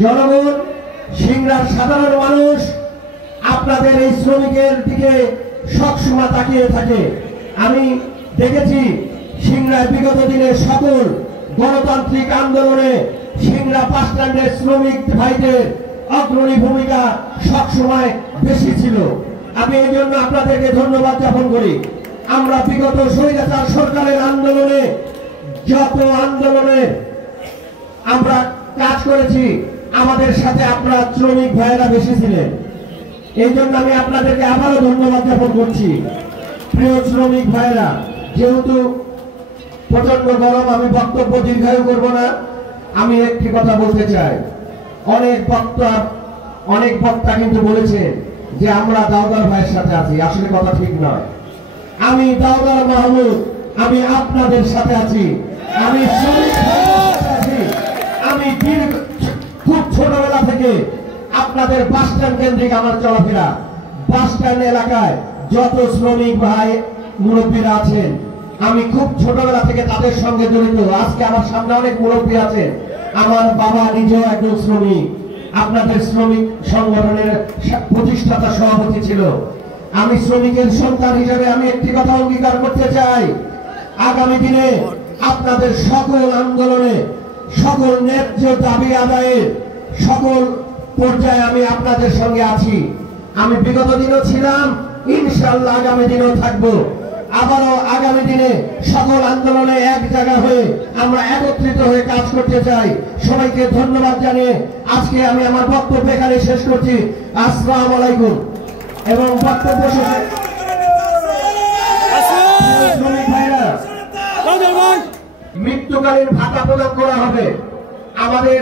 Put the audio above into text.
জনগণ, সিংড়ার সাধারণ মানুষ আপনাদের এই শ্রমিকের দিকে সবসময় তাকিয়ে থাকে। আমি দেখেছি সিংড়ায় বিগত দিনে সকল গণতান্ত্রিক আন্দোলনে সিংড়া বাস স্ট্যান্ডের শ্রমিক ভাইদের অগ্রণী ভূমিকা সবসময় বেশি ছিল। আমি এই জন্য আপনাদেরকে ধন্যবাদ জ্ঞাপন করি। আমরা বিগত স্বৈরাচার সরকারের আন্দোলনে যত আন্দোলনে আমরা কাজ করেছি, আমাদের সাথে আপনারা শ্রমিক ভাইয়েরা বেশি ছিলেন। এই জন্য আমি আপনাদেরকে আবারও ধন্যবাদ জ্ঞাপন করছি। প্রিয় শ্রমিক ভাইয়েরা, যেহেতু প্রচন্ড গরম, আমি বক্তব্য দীর্ঘায়ু করব না। আমি একটি কথা বলতে চাই। অনেক বক্তা কিন্তু বলেছে যে আমরা দাউদার ভাইয়ের সাথে আছি। আসলে কথা ঠিক নয়। আমি দাউদার মাহমুদ, আমি আপনাদের সাথে আছি। আমি শ্রমিক ভাইয়ের সাথে আছি। আমি খুব ছোটবেলা থেকে আপনাদের বাস স্ট্যান্ড কেন্দ্রিক আমার চলাফেরা। বাস স্ট্যান্ড এলাকায় যত শ্রমিক ভাই মুরব্বীরা আছেন, আমি খুব ছোটবেলা থেকে তাদের সঙ্গে জড়িত। আজকে আমার সামনে অনেক মুরব্বী আছেন। আমার বাবা নিজেও একজন শ্রমিক, আপনাদের শ্রমিক সংগঠনের প্রতিষ্ঠাতা সভাপতি ছিল। আমি শ্রমিকের সন্তান হিসেবে আমি একটি কথা অঙ্গীকার করতে চাই, আগামী দিনে আপনাদের সকল আন্দোলনে, সকল ন্যায্য দাবি আদায়ের সকল পর্যায়ে আমি আপনাদের সঙ্গে আছি। আমি বিগত দিনও ছিলাম, ইনশাআল্লাহ আগামী দিনেও থাকবো। আবারও আগামী দিনে সকল আন্দোলনে এক জায়গা হয়ে আমরা একত্রিত হয়ে কাজ করতে চাই। সবাইকে ধন্যবাদ জানিয়ে আজকে আমি আমার বক্তব্য এখানে শেষ করছি। আসসালামু আলাইকুম। এবং বক্তব্য শেষে শ্রমিক ভাইরা, মৃত্যুকালীন ভাতা প্রদান করা হবে। আমাদের